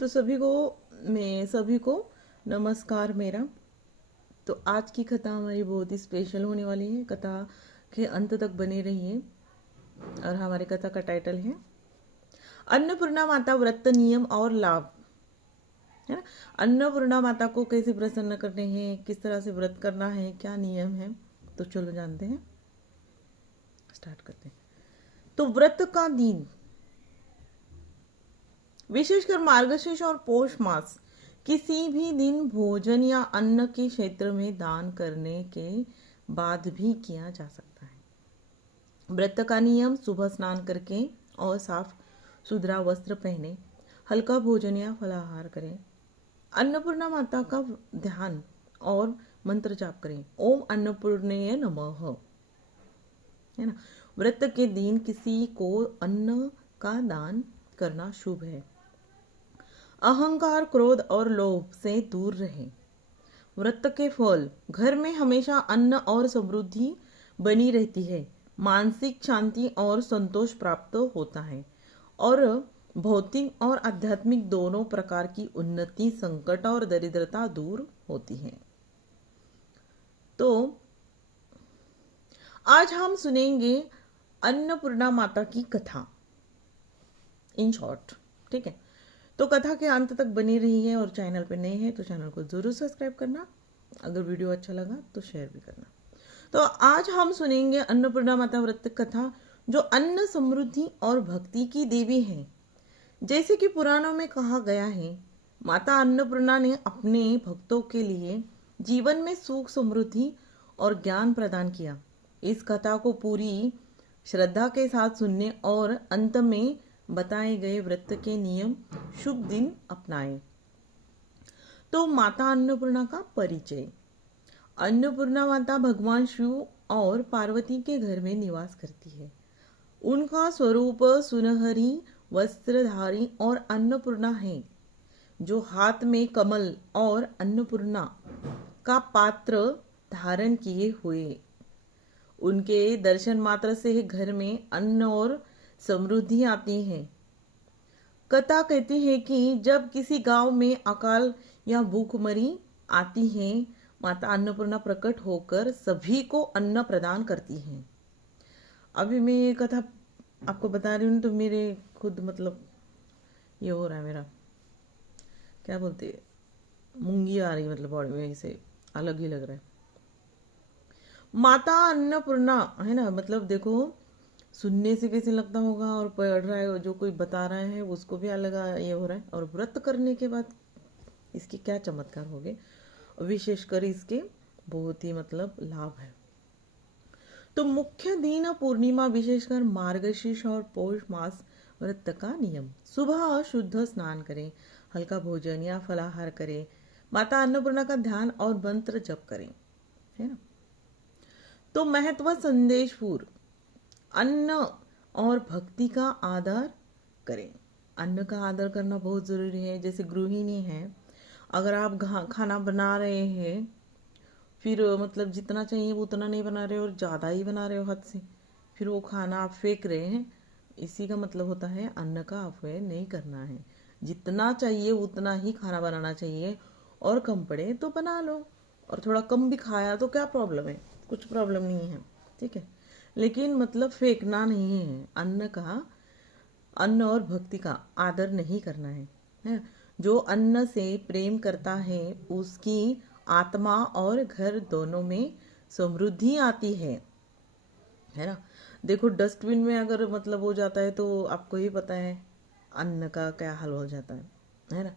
तो सभी को नमस्कार मेरा। तो आज की कथा हमारी बहुत ही स्पेशल होने वाली है। कथा के अंत तक बने रहिए। और हमारी कथा का टाइटल है अन्नपूर्णा माता व्रत नियम और लाभ। है ना। अन्नपूर्णा माता को कैसे प्रसन्न करने हैं, किस तरह से व्रत करना है, क्या नियम है, तो चलो जानते हैं, स्टार्ट करते हैं। तो व्रत का दिन, विशेषकर मार्गशीर्ष और पौष मास, किसी भी दिन भोजन या अन्न के क्षेत्र में दान करने के बाद भी किया जा सकता है। व्रत का नियम: सुबह स्नान करके और साफ सुथरा वस्त्र पहने, हल्का भोजन या फलाहार करें, अन्नपूर्णा माता का ध्यान और मंत्र जाप करें, ओम अन्नपूर्णेय नमः। है ना। व्रत के दिन किसी को अन्न का दान करना शुभ है। अहंकार, क्रोध और लोभ से दूर रहें। व्रत के फल: घर में हमेशा अन्न और समृद्धि बनी रहती है, मानसिक शांति और संतोष प्राप्त होता है, और भौतिक और आध्यात्मिक दोनों प्रकार की उन्नति, संकट और दरिद्रता दूर होती है। तो आज हम सुनेंगे अन्नपूर्णा माता की कथा इन शॉर्ट। ठीक है। तो कथा के अंत तक बनी रही है, और चैनल पे नए हैं तो चैनल को जरूर सब्सक्राइब करना, अगर वीडियो अच्छा लगा तो शेयर भी करना। तो आज हम सुनेंगे अन्नपूर्णा माता व्रत कथा, जो अन्न, समृद्धि और भक्ति की देवी है। जैसे कि पुराणों में कहा गया है, माता अन्नपूर्णा ने अपने भक्तों के लिए जीवन में सुख, समृद्धि और ज्ञान प्रदान किया। इस कथा को पूरी श्रद्धा के साथ सुनने और अंत में बताए गए व्रत के नियम, शुभ दिन अपनाएं। तो माता अन्नपूर्णा का परिचय। अन्नपूर्णा माता भगवान शिव और पार्वती के घर में निवास करती है। उनका स्वरूप सुनहरी वस्त्रधारी और अन्नपूर्णा है, जो हाथ में कमल और अन्नपूर्णा का पात्र धारण किए हुए। उनके दर्शन मात्र से घर में अन्न और समृद्धि आती है। कथा कहती है कि जब किसी गांव में अकाल या भूखमरी आती है, माता अन्नपूर्णा प्रकट होकर सभी को अन्न प्रदान करती है। अभी मैं ये कथा आपको बता रही हूँ तो मेरे खुद ये हो रहा है, मेरा क्या बोलते हैं, मूंगी आ रही है, बॉडी में इसे अलग ही लग रहा है। माता अन्नपूर्णा, है ना, देखो सुनने से कैसे लगता होगा, और पढ़ रहा है जो कोई बता रहा है उसको भी अलग ये हो रहा है, और व्रत करने के बाद इसके क्या चमत्कार हो गए, विशेषकर इसके बहुत ही लाभ है। तो मुख्य दिन पूर्णिमा, विशेषकर मार्गशीर्ष और पौष मास व्रत का नियम: सुबह शुद्ध स्नान करें, हल्का भोजन या फलाहार करें, माता अन्नपूर्णा का ध्यान और मंत्र जप करें। है ना। तो महत्व संदेशपूर्ण: अन्न और भक्ति का आदर करें। अन्न का आदर करना बहुत जरूरी है। जैसे गृहिणी है, अगर आप खाना बना रहे हैं, फिर जितना चाहिए वो उतना नहीं बना रहे हो और ज़्यादा ही बना रहे हो हद से, फिर वो खाना आप फेंक रहे हैं, इसी का मतलब होता है अन्न का अपव्यय नहीं करना है। जितना चाहिए उतना ही खाना बनाना चाहिए, और कम पड़े तो बना लो, और थोड़ा कम भी खाया तो क्या प्रॉब्लम है, कुछ प्रॉब्लम नहीं है। ठीक है। लेकिन फेंकना नहीं है। अन्न और भक्ति का आदर नहीं करना है। जो अन्न से प्रेम करता है उसकी आत्मा और घर दोनों में समृद्धि आती है ना। देखो डस्टबिन में अगर हो जाता है तो आपको ही पता है अन्न का क्या हाल हो जाता है ना।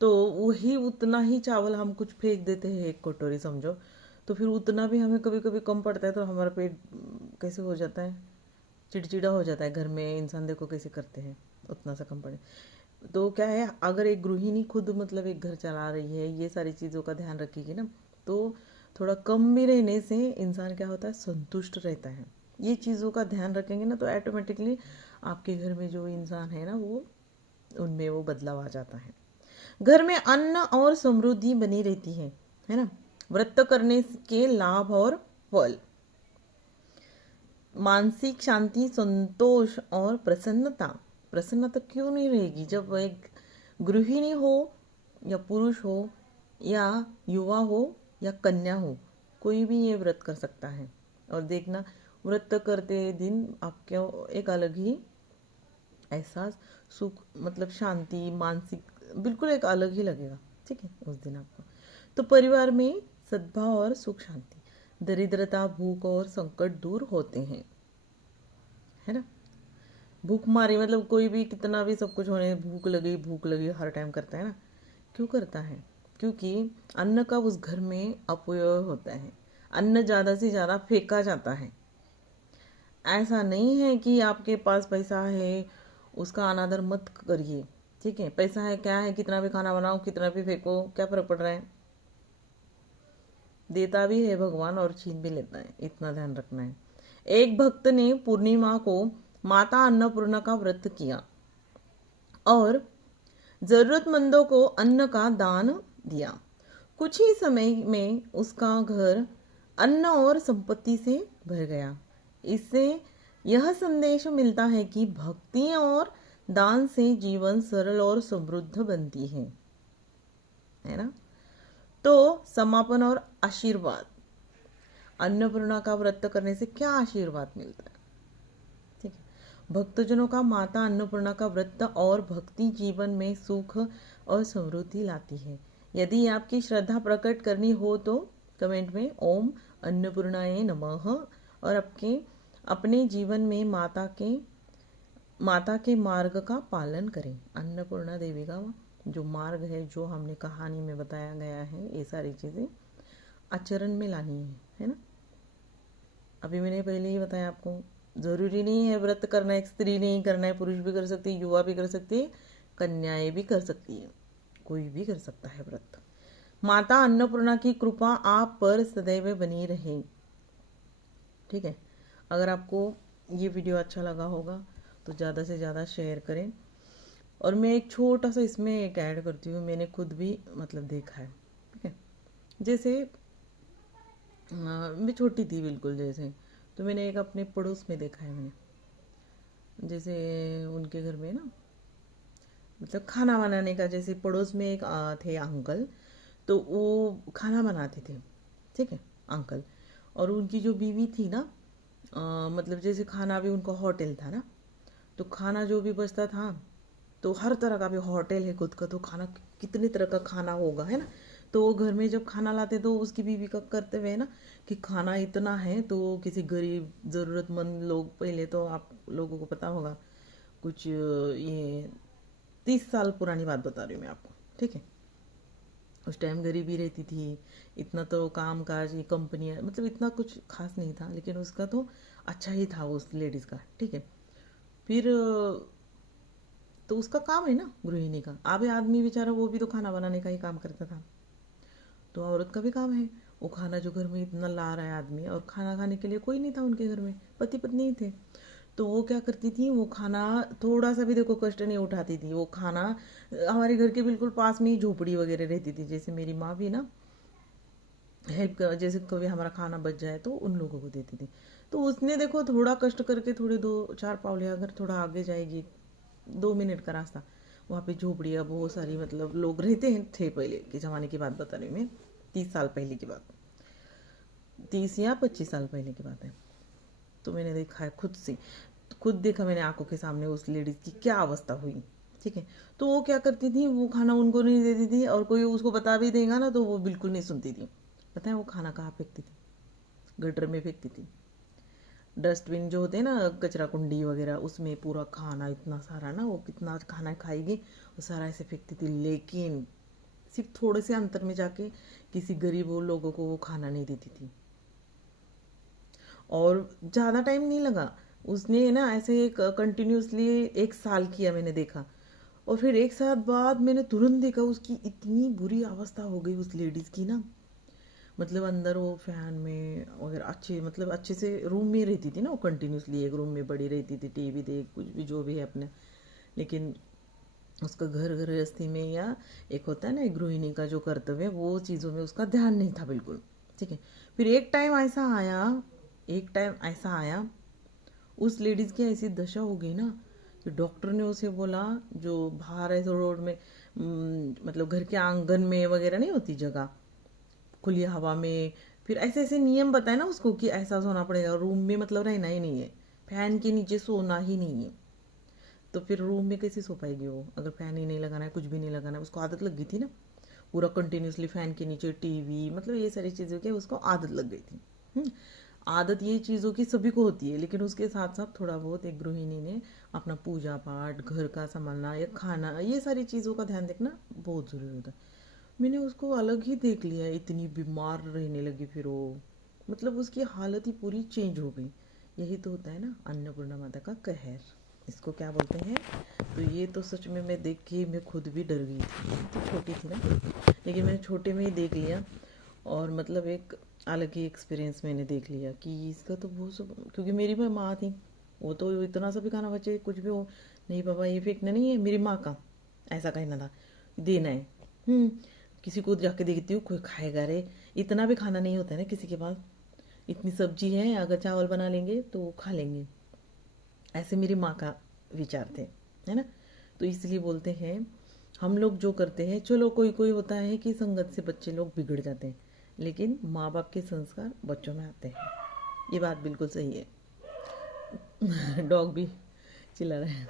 तो वही उतना ही चावल हम कुछ फेंक देते हैं, एक कटोरी समझो, तो फिर उतना भी हमें कभी कभी कम पड़ता है, तो हमारा पेट कैसे हो जाता है, चिड़चिड़ा हो जाता है। घर में इंसान देखो कैसे करते हैं, उतना सा कम पड़े तो क्या है, अगर एक गृहिणी खुद एक घर चला रही है, ये सारी चीज़ों का ध्यान रखेगी ना, तो थोड़ा कम भी रहने से इंसान क्या होता है, संतुष्ट रहता है। ये चीज़ों का ध्यान रखेंगे ना, तो ऑटोमेटिकली आपके घर में जो इंसान है ना, वो उनमें वो बदलाव आ जाता है। घर में अन्न और समृद्धि बनी रहती है ना। व्रत करने के लाभ और फल: मानसिक शांति, संतोष और प्रसन्नता। प्रसन्नता क्यों नहीं रहेगी जब एक गृहिणी हो या पुरुष हो या युवा हो या कन्या हो, कोई भी ये व्रत कर सकता है। और देखना, व्रत करते दिन आपको एक अलग ही एहसास, सुख, मतलब शांति, मानसिक बिल्कुल एक अलग ही लगेगा। ठीक है, उस दिन आपको। तो परिवार में सद्भाव और सुख शांति, दरिद्रता, भूख और संकट दूर होते हैं, है ना। भूखमारी मतलब कोई भी कितना भी सब कुछ होने, भूख लगी हर टाइम करता है ना। क्यों करता है? क्योंकि अन्न का उस घर में अपव्यय होता है, अन्न ज़्यादा से ज़्यादा फेंका जाता है। ऐसा नहीं है कि आपके पास पैसा है उसका अनादर मत करिए। ठीक है, पैसा है क्या है, कितना भी खाना बनाओ, कितना भी फेंको, क्या फर्क पड़ रहा है। देता भी है भगवान और छीन भी लेता है, इतना ध्यान रखना है। एक भक्त ने पूर्णिमा को माता अन्नपूर्णा का व्रत किया और जरूरतमंदों को अन्न का दान दिया। कुछ ही समय में उसका घर अन्न और संपत्ति से भर गया। इससे यह संदेश मिलता है कि भक्ति और दान से जीवन सरल और समृद्ध बनती है ना। तो समापन और आशीर्वाद, अन्नपूर्णा का व्रत करने से क्या आशीर्वाद मिलता है? ठीक है, भक्तजनों का माता अन्नपूर्णा का व्रत और भक्ति जीवन में सुख और समृद्धि लाती है। यदि आपकी श्रद्धा प्रकट करनी हो तो कमेंट में ओम अन्नपूर्णाय नमः और अपने जीवन में माता के मार्ग का पालन करें। अन्नपूर्णा देवी का जो मार्ग है, जो हमने कहानी में बताया गया है, ये सारी चीज़ें आचरण में लानी है ना। अभी मैंने पहले ही बताया आपको, ज़रूरी नहीं है व्रत करना एक स्त्री नहीं करना है, पुरुष भी कर सकती है, युवा भी कर सकती है, कन्याएं भी कर सकती है, कोई भी कर सकता है व्रत। माता अन्नपूर्णा की कृपा आप पर सदैव बनी रहे। ठीक है, अगर आपको ये वीडियो अच्छा लगा होगा तो ज़्यादा से ज़्यादा शेयर करें। और मैं एक छोटा सा इसमें एक ऐड करती हूँ, मैंने खुद भी मतलब देखा है। ठीक है, जैसे मैं छोटी थी बिल्कुल जैसे, तो मैंने एक अपने पड़ोस में देखा है मैंने, जैसे उनके घर में ना मतलब खाना बनाने का, जैसे पड़ोस में एक थे अंकल, तो वो खाना बनाते थे। ठीक है, अंकल, और उनकी जो बीवी थी ना, मतलब जैसे खाना भी उनका होटल था ना, तो खाना जो भी बचता था, तो हर तरह का भी होटल है खुद का, तो खाना कितने तरह का खाना होगा, है ना। तो वो घर में जब खाना लाते तो उसकी बीवी का कर्तव्य है ना कि खाना इतना है तो किसी गरीब ज़रूरतमंद लोग, पहले तो आप लोगों को पता होगा, कुछ ये 30 साल पुरानी बात बता रही हूँ मैं आपको। ठीक है, उस टाइम गरीबी रहती थी, इतना तो काम काज, ये कंपनियाँ, मतलब इतना कुछ खास नहीं था, लेकिन उसका तो अच्छा ही था उस लेडीज़ का। ठीक है, फिर तो उसका काम है ना गृहिणी का, आधे आदमी बेचारा वो भी तो खाना बनाने का ही काम करता था, तो औरत का भी काम है। वो खाना जो घर में इतना ला रहा है आदमी, और खाना खाने के लिए कोई नहीं था उनके घर में, पति पत्नी ही थे, तो वो क्या करती थी, वो खाना थोड़ा सा भी देखो कष्ट नहीं उठाती थी। वो खाना हमारे घर के बिल्कुल पास में ही झोपड़ी वगैरह रहती थी, जैसे मेरी माँ भी ना हेल्प कर, जैसे कभी हमारा खाना बच जाए तो उन लोगों को देती थी। तो उसने देखो थोड़ा कष्ट करके, थोड़े 2-4 पावले अगर थोड़ा आगे जाएगी, 2 मिनट का रास्ता, वहाँ पे झोपड़ियाँ बहुत सारी, मतलब लोग रहते हैं थे, पहले के ज़माने की बात बता रही हूँ मैं, 30 साल पहले की बात, 30 या 25 साल पहले की बात है। तो मैंने देखा है खुद से, खुद देखा मैंने आंखों के सामने उस लेडीज़ की क्या अवस्था हुई। ठीक है, तो वो क्या करती थी, वो खाना उनको नहीं देती थी, और कोई उसको बता भी देगा ना तो वो बिल्कुल नहीं सुनती थी। पता है वो खाना कहाँ फेंकती थी? गटर में फेंकती थी। डस्टबिन जो होते हैं ना, कचरा कुंडी वगैरह, उसमें पूरा खाना इतना सारा ना, वो कितना खाना खाएगी, वो सारा ऐसे फेंकती थी। लेकिन सिर्फ थोड़े से अंतर में जाके किसी गरीब लोगों को वो खाना नहीं देती थी। और ज़्यादा टाइम नहीं लगा, उसने ना ऐसे कंटिन्यूसली 1 साल किया, मैंने देखा। और फिर 1 साल बाद मैंने तुरंत देखा उसकी इतनी बुरी अवस्था हो गई उस लेडीज़ की ना, मतलब अंदर वो फैन में वगैरह अच्छे, मतलब अच्छे से रूम में रहती थी ना, वो कंटिन्यूसली एक रूम में बड़ी रहती थी, टीवी देख कुछ भी जो भी है अपने। लेकिन उसका घर गृहस्थी में, या एक होता है ना एक गृहिणी का जो कर्तव्य, वो चीज़ों में उसका ध्यान नहीं था बिल्कुल। ठीक है, फिर एक टाइम ऐसा आया, उस लेडीज़ की ऐसी दशा हो गई ना कि डॉक्टर ने उसे बोला, जो बाहर है तो रोड में, मतलब घर के आंगन में वगैरह नहीं होती जगह, खुली हवा में। फिर ऐसे ऐसे नियम बताए ना उसको कि ऐसा सोना पड़ेगा, रूम में मतलब रहना ही नहीं है, फैन के नीचे सोना ही नहीं है। तो फिर रूम में कैसे सो पाएगी वो, अगर फैन ही नहीं लगाना है, कुछ भी नहीं लगाना है। उसको आदत लग गई थी ना, पूरा कंटिन्यूसली फैन के नीचे टीवी, मतलब ये सारी चीज़ों की उसको आदत लग गई थी। आदत ये चीज़ों की सभी को होती है, लेकिन उसके साथ साथ थोड़ा बहुत एक गृहिणी ने अपना पूजा पाठ, घर का संभालना या खाना, ये सारी चीज़ों का ध्यान देखना बहुत ज़रूरी होता है। मैंने उसको अलग ही देख लिया, इतनी बीमार रहने लगी फिर वो, मतलब उसकी हालत ही पूरी चेंज हो गई। यही तो होता है ना अन्नपूर्णा माता का कहर, इसको क्या बोलते हैं। तो ये तो सच में मैं देख के मैं खुद भी डर गई थी, तो छोटी थी ना, लेकिन मैंने छोटे में ही देख लिया। और मतलब एक अलग ही एक्सपीरियंस मैंने देख लिया कि इसका तो वो सब, क्योंकि मेरी माँ थी, वो तो इतना सा भी खाना बचे कुछ भी हो, नहीं बाबा ये फेंकना नहीं है, मेरी माँ का ऐसा कहना था, देना है। किसी को जाके देखती हूँ कोई खाएगा रे, इतना भी खाना नहीं होता है ना किसी के पास, इतनी सब्जी है, अगर चावल बना लेंगे तो खा लेंगे, ऐसे मेरी माँ का विचार थे, है ना। तो इसलिए बोलते हैं हम लोग जो करते हैं, चलो कोई कोई होता है कि संगत से बच्चे लोग बिगड़ जाते हैं, लेकिन माँ बाप के संस्कार बच्चों में आते हैं, ये बात बिल्कुल सही है। डॉग भी चिल्ला रहे हैं।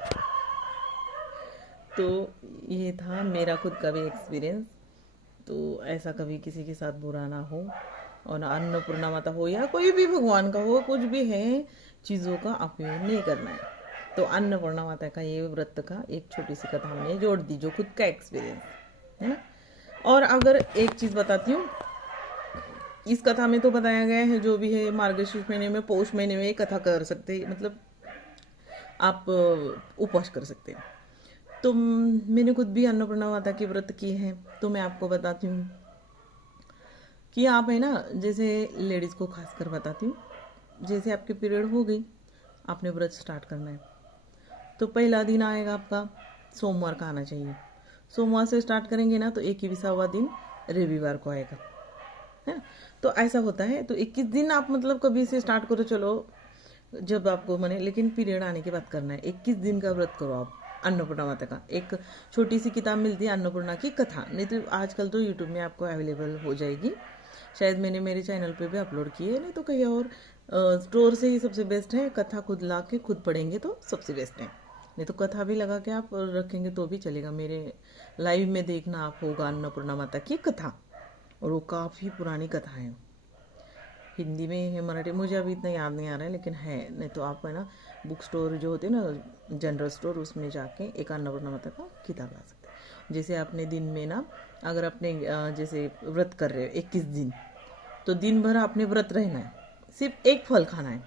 तो ये था मेरा खुद का भी एक्सपीरियंस। तो ऐसा कभी किसी के साथ बुरा ना हो, और ना अन्नपूर्णा माता हो या कोई भी भगवान का हो, कुछ भी है, चीज़ों का अपयोग नहीं करना है। तो अन्नपूर्णा माता का ये व्रत का एक छोटी सी कथा हमने जोड़ दी, जो खुद का एक्सपीरियंस है ना। और अगर एक चीज़ बताती हूँ, इस कथा में तो बताया गया है जो भी है, मार्गशीर्ष महीने में, पौष महीने में ये कथा कर सकते हैं, मतलब आप उपवास कर सकते हैं। तो मैंने खुद भी अन्नपूर्णा माता की व्रत की है, तो मैं आपको बताती हूँ कि आप है ना, जैसे लेडीज़ को खास कर बताती हूँ, जैसे आपके पीरियड हो गई, आपने व्रत स्टार्ट करना है, तो पहला दिन आएगा आपका, सोमवार का आना चाहिए। सोमवार से स्टार्ट करेंगे ना तो 21वां दिन रविवार को आएगा, है ना। तो ऐसा होता है, तो 21 दिन आप मतलब कभी से स्टार्ट करो, चलो जब आपको मने, लेकिन पीरियड आने के बाद करना है। 21 दिन का व्रत करो आप अन्नपूर्णा माता का। एक छोटी सी किताब मिलती है अन्नपूर्णा की कथा, नहीं तो आजकल तो यूट्यूब में आपको अवेलेबल हो जाएगी, शायद मैंने मेरे चैनल पे भी अपलोड की है, नहीं तो कहीं और स्टोर से ही सबसे बेस्ट है। कथा खुद ला के खुद पढ़ेंगे तो सबसे बेस्ट है, नहीं तो कथा भी लगा के आप रखेंगे तो भी चलेगा। मेरे लाइव में देखना आप होगा अन्नपूर्णा माता की कथा, और वो काफ़ी पुरानी कथा है, हिंदी में है, मराठी मुझे अभी इतना याद नहीं आ रहा है, लेकिन है। नहीं तो आप है ना बुक स्टोर जो होते हैं ना, जनरल स्टोर, उसमें जाके एक अन्नपूर्णा माता का किताब ला सकते हैं। जैसे आपने दिन में ना, अगर अपने जैसे व्रत कर रहे हो 21 दिन, तो दिन भर आपने व्रत रहना है, सिर्फ एक फल खाना है।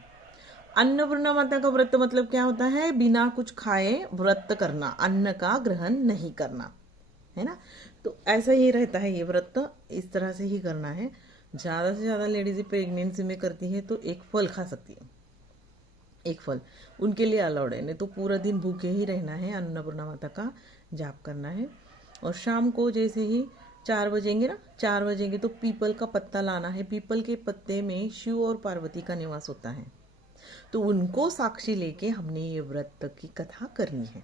अन्नपूर्णा माता का व्रत मतलब क्या होता है, बिना कुछ खाए व्रत करना, अन्न का ग्रहण नहीं करना, है ना। तो ऐसा ही रहता है ये व्रत, इस तरह से ही करना है। ज़्यादा से ज़्यादा लेडीज़ प्रेगनेंसी में करती है तो एक फल खा सकती है, एक फल उनके लिए अलाउड है, नहीं तो पूरा दिन भूखे ही रहना है, अन्नपूर्णा माता का जाप करना है। और शाम को जैसे ही 4 बजेंगे ना, 4 बजेंगे तो पीपल का पत्ता लाना है, पीपल के पत्ते में शिव और पार्वती का निवास होता है, तो उनको साक्षी लेके हमने ये व्रत की कथा करनी है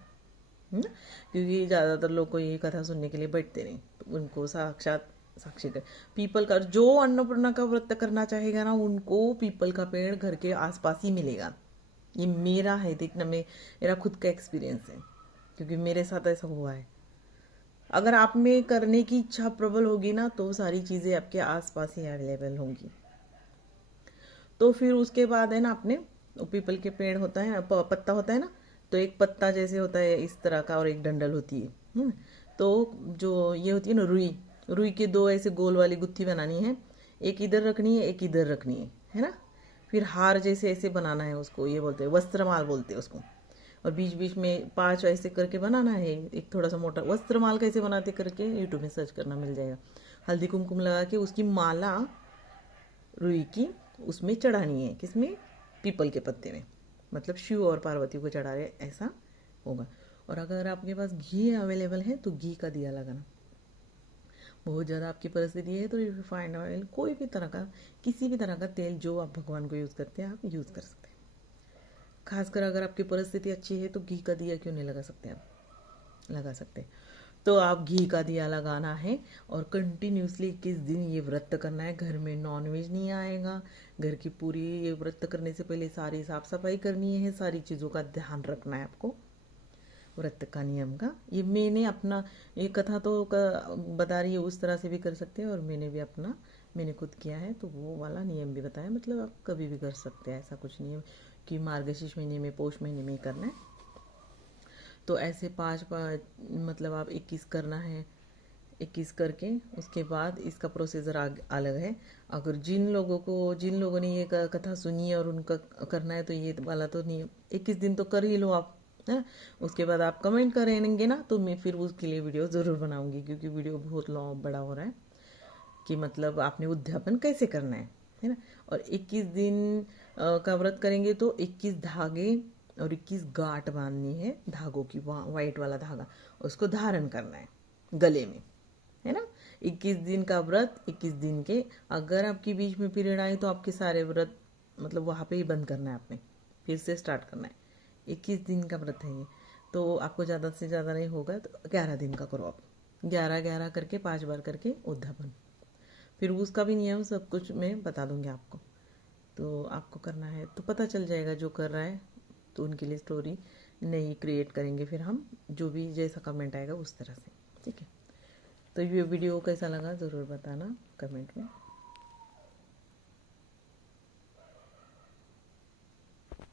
ना। क्योंकि ज़्यादातर लोग को ये कथा सुनने के लिए बैठते नहीं, तो उनको साक्षात साक्षी कर, पीपल का, जो अन्नपूर्णा का व्रत करना चाहेगा ना, उनको पीपल का पेड़ घर के आसपास ही मिलेगा। ये मेरा है, देखना, मेरा खुद का एक्सपीरियंस है, क्योंकि मेरे साथ ऐसा हुआ है। अगर आप में करने की इच्छा प्रबल होगी ना, तो सारी चीज़ें आपके आसपास ही अवेलेबल होंगी। तो फिर उसके बाद है ना, आपने पीपल के पेड़ होता है, पत्ता होता है ना, तो एक पत्ता जैसे होता है इस तरह का, और एक डंडल होती है। तो जो ये होती है ना रुई, रुई के दो ऐसे गोल वाली गुत्थी बनानी है, एक इधर रखनी है, एक इधर रखनी है ना। फिर हार जैसे ऐसे बनाना है, उसको ये बोलते हैं वस्त्रमाल बोलते हैं उसको। और बीच बीच में 5 ऐसे करके बनाना है, एक थोड़ा सा मोटा। वस्त्रमाल कैसे बनाते करके यूट्यूब में सर्च करना, मिल जाएगा। हल्दी कुमकुम लगा के उसकी माला रुई की उसमें चढ़ानी है, किसमें, पीपल के पत्ते में, मतलब शिव और पार्वती को चढ़ा रहे, ऐसा होगा। और अगर आपके पास घी अवेलेबल है तो घी का दिया लगाना। बहुत ज़्यादा आपकी परिस्थिति है तो रिफाइंड ऑयल, कोई भी तरह का, किसी भी तरह का तेल जो आप भगवान को यूज़ करते हैं, आप यूज़ कर सकते हैं। खासकर अगर आपकी परिस्थिति अच्छी है तो घी का दिया क्यों नहीं लगा सकते, आप लगा सकते हैं। तो आप घी का दिया लगाना है और कंटिन्यूसली 21 दिन ये व्रत करना है। घर में नॉनवेज नहीं आएगा। घर की पूरी ये व्रत करने से पहले सारी साफ सफाई करनी है, सारी चीज़ों का ध्यान रखना है आपको। व्रत का नियम का ये मैंने अपना ये कथा तो बता रही है, उस तरह से भी कर सकते हैं और मैंने खुद किया है तो वो वाला नियम भी बताया। मतलब आप कभी भी कर सकते हैं, ऐसा कुछ नहीं है कि मार्गशीर्ष महीने में पोष महीने में ही करना है। तो ऐसे पाँच मतलब आप 21 करना है। 21 करके उसके बाद इसका प्रोसीजर अलग है। अगर जिन लोगों ने ये कथा सुनी है और उनका करना है तो ये वाला तो नहीं, 21 दिन तो कर ही लो आप, है ना। उसके बाद आप कमेंट करेंगे ना तो मैं फिर उसके लिए वीडियो ज़रूर बनाऊंगी, क्योंकि वीडियो बहुत बड़ा हो रहा है कि मतलब आपने उद्यापन कैसे करना है ना। और 21 दिन का व्रत करेंगे तो 21 धागे और 21 गांठ बांधनी है धागों की, वाइट वाला धागा उसको धारण करना है गले में, है ना। 21 दिन का व्रत, 21 दिन के अगर आपकी बीच में पीरियड आए तो आपके सारे व्रत मतलब वहाँ पे ही बंद करना है आपने, फिर से स्टार्ट करना है। 21 दिन का व्रत है ये, तो आपको ज़्यादा से ज़्यादा नहीं होगा तो 11 दिन का करो आप। 11 करके 5 बार करके उद्यापन, फिर उसका भी नियम सब कुछ मैं बता दूंगी आपको। तो आपको करना है तो पता चल जाएगा जो कर रहा है, तो उनके लिए स्टोरी नई क्रिएट करेंगे फिर हम, जो भी जैसा कमेंट आएगा उस तरह से, ठीक है। तो ये वीडियो कैसा लगा ज़रूर बताना कमेंट में।